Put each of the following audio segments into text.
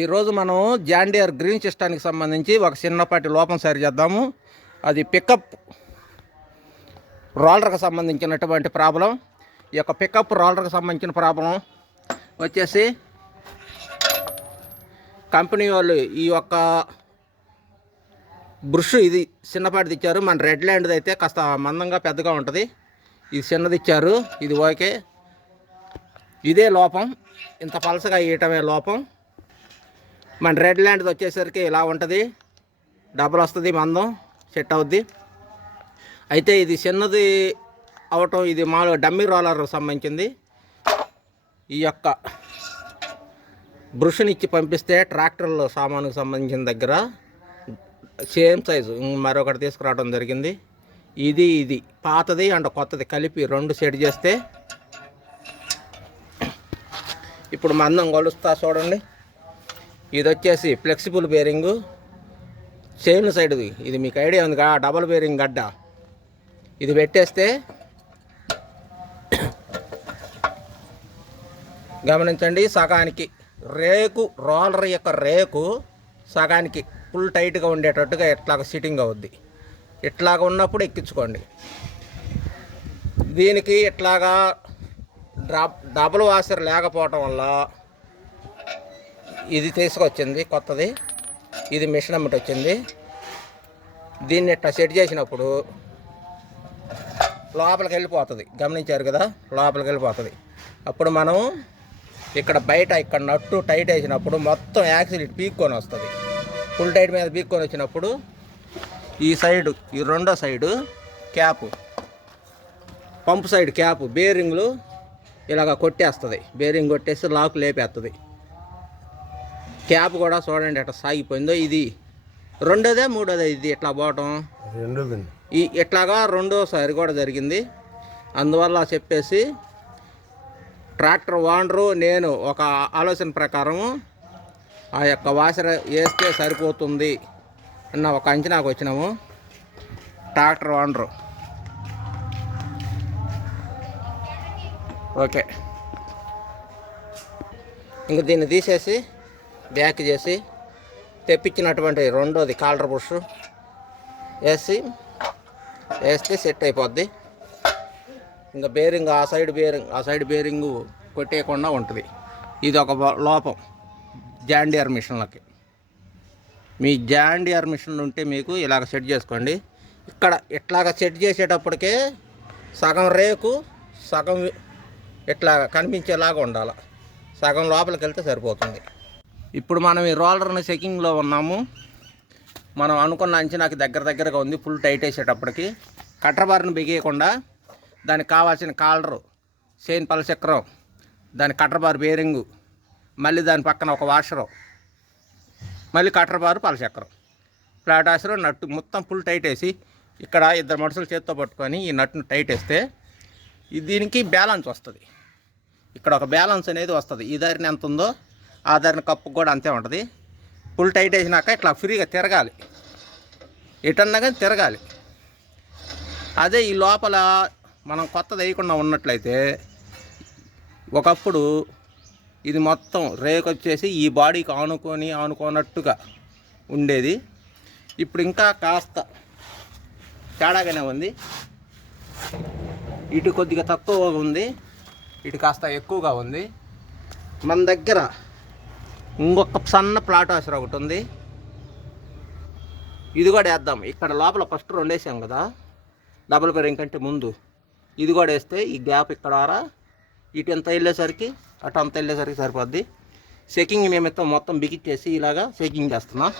ఈరోజు మనం జాండియర్ గ్రీన్ సిస్టానికి సంబంధించి ఒక చిన్నపాటి లోపం సరి చేద్దాము. అది పికప్ రోలర్కి సంబంధించినటువంటి ప్రాబ్లం ఈ యొక్క పికప్ రోలర్కి సంబంధించిన ప్రాబ్లం వచ్చేసి కంపెనీ వాళ్ళు ఈ యొక్క బ్రుష్ ఇది చిన్నపాటిది ఇచ్చారు మన రెడ్ ల్యాండ్ది అయితే కాస్త మందంగా పెద్దగా ఉంటుంది. ఇది చిన్నది ఇచ్చారు. ఇది ఓకే ఇదే లోపం. ఇంత పలసగా ఇయటమే లోపం. మన రెడ్ ల్యాండ్ది వచ్చేసరికి ఇలా ఉంటుంది. డబ్బులు వస్తుంది మందం సెట్ అవుద్ది. అయితే ఇది చిన్నది అవటం ఇది మామూలుగా డమ్మీ రోలర్ సంబంధించింది. ఈ యొక్క బ్రుష్ని ఇచ్చి పంపిస్తే ట్రాక్టర్లో సామానుకు సంబంధించిన దగ్గర సేమ్ సైజు మరొకటి తీసుకురావడం జరిగింది. ఇది ఇది పాతది అండ్ కొత్తది. కలిపి రెండు సెట్ చేస్తే ఇప్పుడు మందం కొలుస్తా చూడండి. ఇది వచ్చేసి ఫ్లెక్సిబుల్ బేరింగు. చైన్ సైడ్ది. ఇది మీకు ఐడియా ఉంది కదా డబల్ బేరింగ్ గడ్డ. ఇది పెట్టేస్తే గమనించండి సగానికి రేకు రోలర్ యొక్క రేకు సగానికి ఫుల్ టైట్గా ఉండేటట్టుగా ఇట్లాగ సిట్టింగ్ అవుద్ది. ఇట్లాగ ఉన్నప్పుడు ఎక్కించుకోండి. దీనికి ఇట్లాగా డబుల్ వాషర్ లేకపోవటం వల్ల ఇది తీసుకొచ్చింది కొత్తది. ఇది మిషన్ అమ్మటి వచ్చింది. దీన్ని ఇట్లా సెట్ చేసినప్పుడు లోపలికి వెళ్ళిపోతుంది. గమనించారు కదా? లోపలికి వెళ్ళిపోతుంది. అప్పుడు మనం ఇక్కడ బయట ఇక్కడ నట్టు టైట్ వేసినప్పుడు మొత్తం యాక్సిడెంట్ పీక్కొని వస్తుంది. ఫుల్ టైట్ మీద పీక్కొని వచ్చినప్పుడు ఈ సైడు ఈ రెండో side cap pump side cap బేరింగ్లు ఇలాగ కొట్టేస్తుంది. బేరింగ్ కొట్టేసి లాక్ లేపేస్తుంది క్యాప్ కూడా చూడండి ఎట్లా సాగిపోయిందో. ఇది రెండోదే మూడోదే ఇది ఇట్లా పోవటం? ఈ ఇట్లాగా రెండోసారి కూడా జరిగింది. అందువల్ల చెప్పేసి ట్రాక్టర్ ఓనరు నేను ఒక ఆలోచన ప్రకారము ఆ యొక్క వాసర వేస్తే సరిపోతుంది అన్న ఒక అంచనాకు వచ్చినాము. Tractor owner. ఓకే. ఇంక దీన్ని తీసేసి బ్యాక్ చేసి తెప్పించినటువంటి రెండోది కాలర్ బుష్ వేసి వేస్తే సెట్ అయిపోద్ది. ఇంకా బేరింగ్ ఆ సైడ్ బేరింగ్ ఆ సైడ్ బేరింగ్ కొట్టేయకుండా ఉంటుంది. ఇది ఒక లోపం. జాండియర్ మిషన్లకి. మీ జాండియర్ మిషన్ ఉంటే మీకు ఇలాగ సెట్ చేసుకోండి. ఇక్కడ ఇట్లాగ సెట్ చేసేటప్పటికే సగం రేకు సగం ఇట్లా కనిపించేలాగా ఉండాలి. సగం లోపలికి వెళ్తే సరిపోతుంది. ఇప్పుడు మనం ఈ రోలర్ని చెకింగ్లో ఉన్నాము. మనం అనుకున్న అంచనాకి దగ్గర దగ్గరగా ఉంది ఫుల్ టైట్ వేసేటప్పటికి. కట్టర్ బార్ని బిగేయకుండా దానికి కావాల్సిన కాలరు చైన్ పలచక్రం దాని కట్టర్ బార్ బేరింగు మళ్ళీ దాని పక్కన ఒక వాషరు మళ్ళీ కట్టర్ బారు పలచక్రం ఫ్లాట్ వాషరు నట్టు మొత్తం ఫుల్ టైట్ వేసి ఇక్కడ ఇద్దరు మనుషులు చేత్తో పట్టుకొని ఈ నట్టును టైట్ వేస్తే దీనికి బ్యాలెన్స్ వస్తుంది. ఇక్కడ ఒక బ్యాలెన్స్ అనేది వస్తుంది. ఈ దారిని ఎంత ఉందో ఆధారణ కప్పు కూడా అంతే ఉంటుంది. ఫుల్ టైట్ వేసినాక ఇట్లా ఫ్రీగా తిరగాలి. ఎటన్నా కానీ తిరగాలి. అదే ఈ లోపల మనం కొత్తది వేయకుండా ఉన్నట్లయితే ఒకప్పుడు ఇది మొత్తం రేకొచ్చేసి ఈ బాడీకి ఆనుకొని ఆనుకోనట్టుగా ఉండేది. ఇప్పుడు ఇంకా కాస్త తేడాగానే ఉంది. ఇటు కొద్దిగా తక్కువ ఉంది. ఇటు కాస్త ఎక్కువగా ఉంది. మన దగ్గర ఇంకొక సన్న ప్లాట్ ఆసర ఒకటి ఉంది. ఇది కూడా వేద్దాం. ఇక్కడ లోపల ఫస్ట్ రెండు వేసాం కదా. డబుల్ బెరింగ్ కంటే ముందు. ఇది కూడా వేస్తే ఈ గ్యాప్ ఇక్కడ వారా ఇటు ఎంత వెళ్ళేసరికి అటు అంత వెళ్ళేసరికి సరిపోద్ది. సెకింగ్ మేమైతే మొత్తం బిగిచ్చేసి ఇలాగా సెకింగ్ చేస్తున్నాం.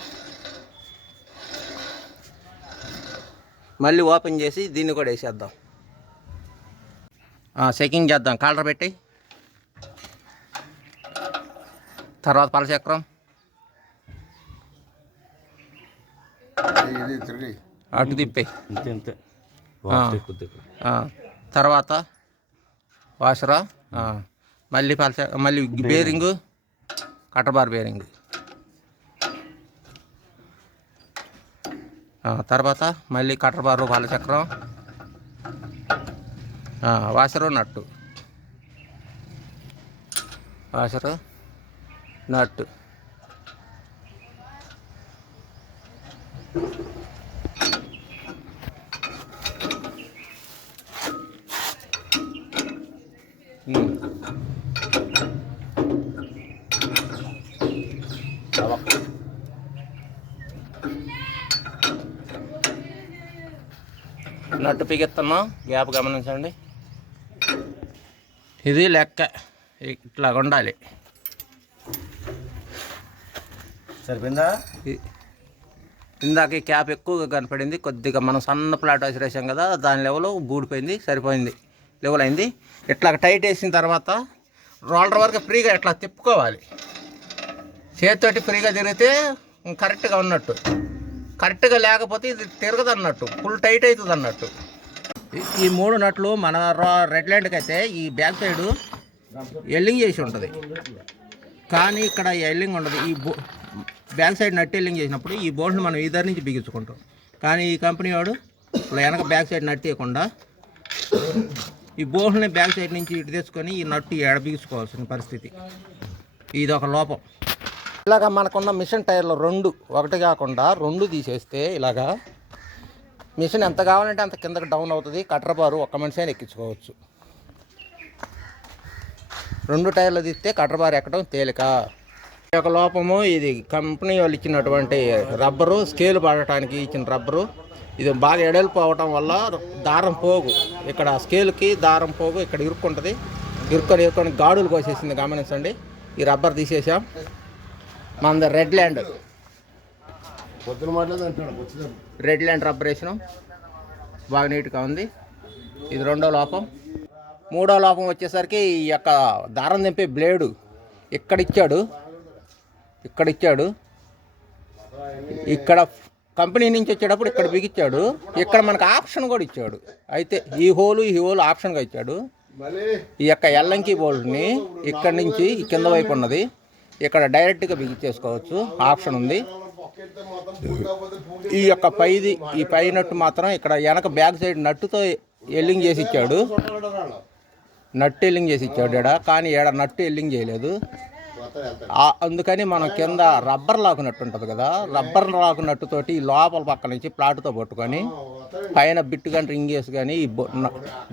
మళ్ళీ ఓపెన్ చేసి దీన్ని కూడా వేసేద్దాం. సెకింగ్ చేద్దాం. కాలర్ పెట్టి. తర్వాత పలచక్రం ఇది తిరిగి అటు తిప్పి. తర్వాత వాషరా? ఆ, మళ్ళీ పలచ మళ్ళీ బేరింగు. కట్టబార్ బేరింగ్. ఆ, తర్వాత మళ్ళీ కట్టబారు పాలచక్రం ఆ, washer nut. Washer. Nut. Nut పీకెత్తున్నాం gap గమనించండి. ఇది లెక్క. ఇట్లా ఉండాలి. సరిపోయిందా? ఇందాక ఈ క్యాప్ ఎక్కువగా కనపడింది కొద్దిగా మనం సన్న ప్లాట్ వేసాం కదా దాని లెవెల్ బూడిపోయింది సరిపోయింది. లెవెల్ అయింది. ఇట్లా టైట్ వేసిన తర్వాత రోలర్ వరకు ఫ్రీగా ఇట్లా తిప్పుకోవాలి. చేతితోటి ఫ్రీగా తిరిగితే కరెక్ట్గా ఉన్నట్టు. కరెక్ట్గా లేకపోతే ఇది తిరగదు అన్నట్టు ఫుల్ టైట్ అవుతుంది అన్నట్టు ఈ- మూడు నట్లు మన రా- రెడ్ ల్యాండ్కి అయితే ఈ బ్యాక్ సైడ్ ఎల్లింగ్ చేసి ఉంటుంది. కానీ ఇక్కడ ఎల్లింగ్ ఉండదు. ఈ బో బ్యాక్ సైడ్ నట్టి చేసినప్పుడు ఈ బోల్ట్ని మనం ఇద్దరి నుంచి బిగించుకుంటాం. కానీ ఈ కంపెనీ వాడు ఇలా వెనక బ్యాక్ సైడ్ నట్టేయకుండా ఈ బోల్ట్ని బ్యాక్ సైడ్ నుంచి ఇటు తెచ్చుకొని ఈ నట్టు ఎడ బిగించుకోవాల్సిన పరిస్థితి. ఇది ఒక లోపం. ఇలాగ మనకున్న మిషన్ టైర్లు రెండు ఒకటి కాకుండా రెండు తీసేస్తే ఇలాగా మిషన్ ఎంత కావాలంటే అంత కిందకి డౌన్ అవుతుంది. కట్టర్ బారు ఒక్క మనిషి అయినా ఎక్కించుకోవచ్చు. రెండు టైర్లు తీస్తే కట్టర్ బారు ఎక్కడం తేలిక. యొక్క లోపము ఇది కంపెనీ వాళ్ళు ఇచ్చినటువంటి రబ్బరు స్కేల్ పడటానికి ఇచ్చిన రబ్బరు. ఇది బాగా ఎడల్పు అవటం వల్ల దారం పోగు. ఇక్కడ స్కేల్కి దారం పోగు ఇక్కడ ఇరుక్కుంటుంది. ఇరుక్కొని ఇరుక్కొని గాడులు కోసేసింది గమనించండి. ఈ రబ్బర్ తీసేసాం మనది red land. Red land rubber వేసినాం. బాగా నీట్గా ఉంది. ఇది రెండో లోపం. మూడో లోపం వచ్చేసరికి ఈ యొక్క దారం తెంపే బ్లేడు. ఇక్కడ ఇచ్చాడు ఇక్కడ ఇచ్చాడు ఇక్కడ కంపెనీ నుంచి వచ్చేటప్పుడు ఇక్కడ బిగిచ్చాడు. ఇక్కడ మనకు ఆప్షన్ కూడా ఇచ్చాడు. అయితే ఈ హోలు ఈ హోలు ఆప్షన్గా ఇచ్చాడు. ఈ యొక్క ఎల్లంకి బోల్డ్ని ఇక్కడ నుంచి కింద వైపు ఉన్నది. ఇక్కడ డైరెక్ట్గా బిగించేసుకోవచ్చు ఆప్షన్ ఉంది. ఈ యొక్క పైది ఈ పై నట్టు మాత్రం ఇక్కడ వెనక బ్యాక్ సైడ్ నట్టుతో ఎల్లింగ్ చేసి ఇచ్చాడు. నట్టు ఎల్లింగ్ చేసి ఇచ్చాడు ఈడ. కానీ ఈడ నట్టు ఎల్లింగ్ చేయలేదు. అందుకని మనం కింద రబ్బర్ లాకు నట్టు ఉంటుంది కదా రబ్బర్ లాకు నట్టుతోటి ఈ లోపల పక్క నుంచి ప్లాట్తో పట్టుకొని పైన బిట్టు కానీ రింగ్ వేసి కానీ ఈ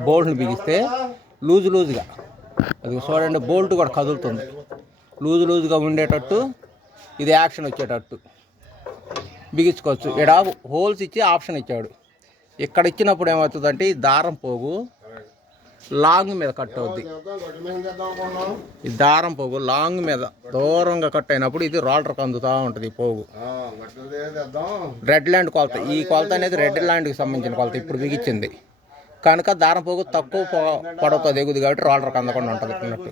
బోల్ట్ని బిగిస్తే లూజు లూజుగా. అది చూడండి బోల్ట్ కూడా కదులుతుంది. లూజు లూజుగా ఉండేటట్టు ఇది యాక్షన్ వచ్చేటట్టు. బిగించుకోవచ్చు. ఇక్కడ హోల్స్ ఇచ్చి ఆప్షన్ ఇచ్చాడు. ఇక్కడ ఇచ్చినప్పుడు ఏమవుతుందంటే ఈ దారం పోగు. లాంగ్ మీద కట్ అవుద్ది ఈ దారం పోగు లాంగ్ మీద దూరంగా కట్ అయినప్పుడు ఇది రోలర్కి అందుతూ ఉంటుంది ఈ పోగు. రెడ్ ల్యాండ్ కొలత. ఈ కొలత అనేది రెడ్ ల్యాండ్కి సంబంధించిన కొలత. ఇప్పుడు బిగించింది. కనుక దారం పోగు తక్కువ పొడవుతో దిగుది కాబట్టి రోలర్కి అందకుండా ఉంటుంది అన్నట్టు.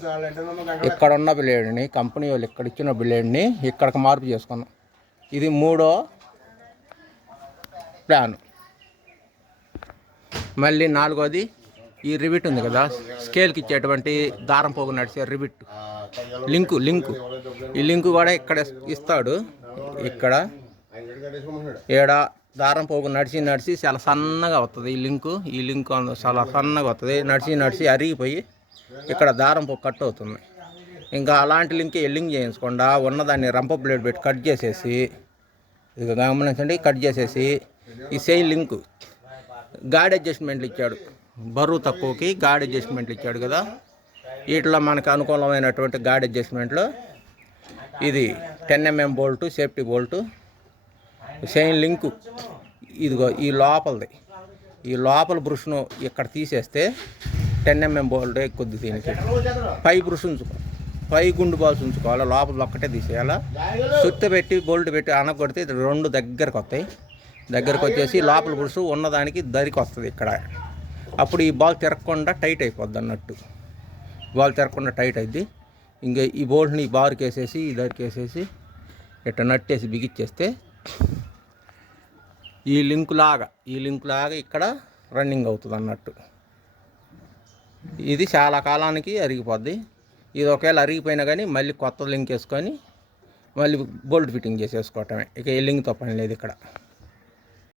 ఇక్కడ ఉన్న బ్లేడ్ని కంపెనీ వాళ్ళు ఇక్కడ ఇచ్చిన బ్లేడ్ని ఇక్కడికి మార్పు చేసుకున్నాం ఇది మూడో ప్లాన్ మళ్ళీ నాలుగోది ఈ రివిట్ ఉంది కదా స్కేల్కి ఇచ్చేటువంటి దారం పోగు నడిచే రివిట్ లింకు లింకు ఈ లింకు కూడా ఇక్కడ ఇస్తాడు. ఇక్కడ ఏడ దారం పోగు నడిచి నడిచి చాలా సన్నగా వస్తుంది ఈ లింకు ఈ లింకు చాలా సన్నగా వస్తుంది నడిచి నడిచి అరిగిపోయి ఇక్కడ దారం పోగు కట్ అవుతుంది. ఇంకా అలాంటి లింక్ ఎల్లింగ్ చేయించకుండా ఉన్నదాన్ని రంప బ్లేడ్ పెట్టి కట్ చేసేసి ఇక గమనించండి కట్ చేసేసి ఈ సెయిన్ లింకు గాడ్ అడ్జస్ట్మెంట్లు ఇచ్చాడు. బరువు తక్కువకి గాడి అడ్జస్ట్మెంట్లు ఇచ్చాడు కదా. వీటిలో మనకు అనుకూలమైనటువంటి గాడి అడ్జస్ట్మెంట్లో ఇది ten mm bolt safety bolt chain link ఇదిగో ఈ లోపలది. ఈ లోపల బ్రుష్ను ఇక్కడ తీసేస్తే టెన్ ఎంఎం బోల్ట్ కొద్ది దీనికి. పై బ్రుష్ ఉంచుకో. పై గుండు బాల్స్ ఉంచుకోవాలి? లోపల ఒక్కటే తీసేయాలా? సుత్తి పెట్టి బోల్ట్ పెట్టి అనగొడితే రెండు దగ్గరకు వస్తాయి. దగ్గరకు వచ్చేసి లోపల బ్రుష్ ఉన్నదానికి దరికి వస్తుంది ఇక్కడ. అప్పుడు ఈ బాల్ తిరగకుండా టైట్ అయిపోద్ది అన్నట్టు. బాల్ తిరగకుండా టైట్ అయింది ఇంకా ఈ బోల్ట్ని ఈ బార్కి వేసేసి ఈ దరికి వేసేసి ఇట్లా నట్టేసి బిగిచ్చేస్తే ఈ లింక్ లాగా ఈ లింక్ లాగా ఇక్కడ రన్నింగ్ అవుతుంది అన్నట్టు. ఇది చాలా కాలానికి అరిగిపోద్ది. ఇది ఒకవేళ అరిగిపోయినా కానీ మళ్ళీ కొత్త లింక్ వేసుకొని మళ్ళీ బోల్ట్ ఫిట్టింగ్ చేసేసుకోవటమే. ఇక ఈ లింక్తో పని లేదు ఇక్కడ.